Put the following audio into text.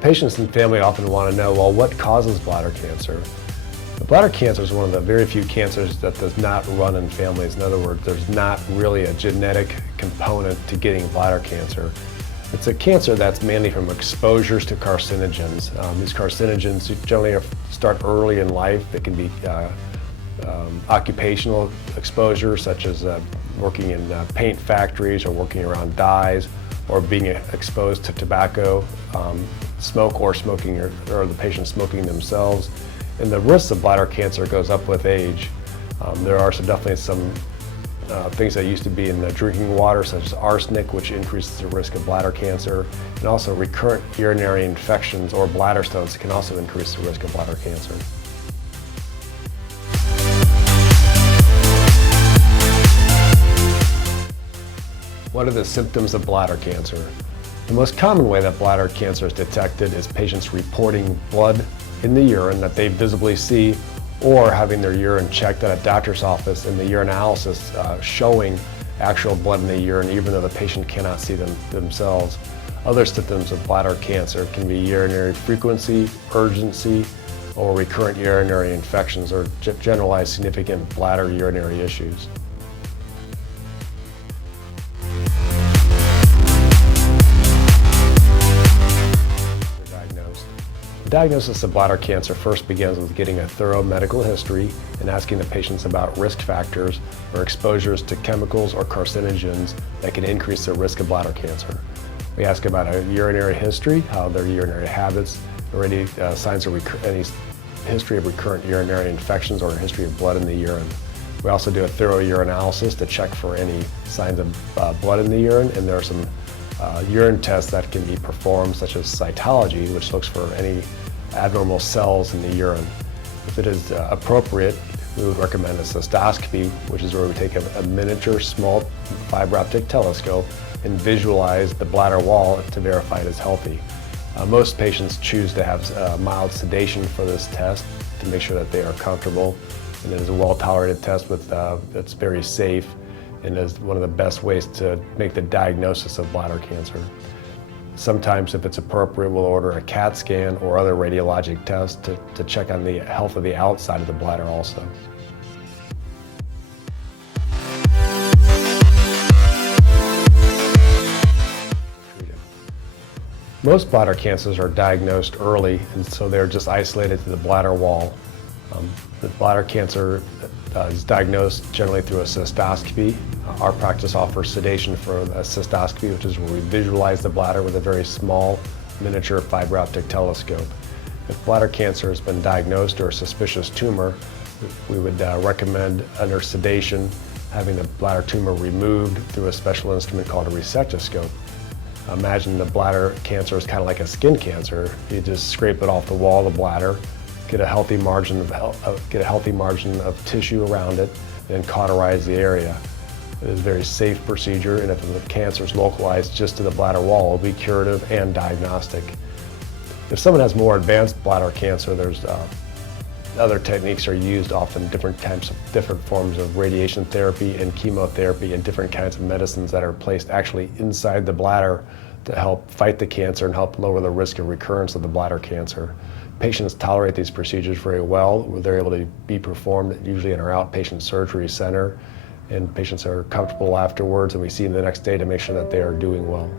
Patients and family often want to know, well, what causes bladder cancer? The bladder cancer is one of the very few cancers that does not run in families. In other words, there's not really a genetic component to getting bladder cancer. It's a cancer that's mainly from exposures to carcinogens. These carcinogens generally start early in life. They can be occupational exposure, such as working in paint factories or working around dyes, or being exposed to tobacco, smoke, or smoking, or the patient smoking themselves. And the risk of bladder cancer goes up with age. There are definitely some things that used to be in the drinking water, such as arsenic, which increases the risk of bladder cancer, and also recurrent urinary infections or bladder stones can also increase the risk of bladder cancer. What are the symptoms of bladder cancer? The most common way that bladder cancer is detected is patients reporting blood in the urine that they visibly see, or having their urine checked at a doctor's office and the urinalysis showing actual blood in the urine, even though the patient cannot see them themselves. Other symptoms of bladder cancer can be urinary frequency, urgency, or recurrent urinary infections, or generalized significant bladder urinary issues. The diagnosis of bladder cancer first begins with getting a thorough medical history and asking the patients about risk factors or exposures to chemicals or carcinogens that can increase their risk of bladder cancer. We ask about a urinary history, how their urinary habits, or any signs of any history of recurrent urinary infections or a history of blood in the urine. We also do a thorough urinalysis to check for any signs of blood in the urine, and there are some urine tests that can be performed, such as cytology, which looks for any abnormal cells in the urine. If it is appropriate, we would recommend a cystoscopy, which is where we take a miniature small fiber optic telescope and visualize the bladder wall to verify it is healthy. Most patients choose to have mild sedation for this test to make sure that they are comfortable, and it is a well-tolerated test that's very safe and is one of the best ways to make the diagnosis of bladder cancer. Sometimes, if it's appropriate, we'll order a CAT scan or other radiologic tests to check on the health of the outside of the bladder also. Most bladder cancers are diagnosed early, and so they're just isolated to the bladder wall. The bladder cancer is diagnosed generally through a cystoscopy. Our practice offers sedation for a cystoscopy, which is where we visualize the bladder with a very small miniature fiber optic telescope. If bladder cancer has been diagnosed or a suspicious tumor, we would recommend, under sedation, having the bladder tumor removed through a special instrument called a resectoscope. Imagine the bladder cancer is kind of like a skin cancer. You just scrape it off the wall of the bladder, get a healthy margin of tissue around it, and cauterize the area. It is a very safe procedure, and if the cancer is localized just to the bladder wall, it will be curative and diagnostic. If someone has more advanced bladder cancer, there's other techniques are used, often different forms of radiation therapy and chemotherapy and different kinds of medicines that are placed actually inside the bladder to help fight the cancer and help lower the risk of recurrence of the bladder cancer. Patients tolerate these procedures very well. They're able to be performed usually in our outpatient surgery center, and patients are comfortable afterwards, and we see them the next day to make sure that they are doing well.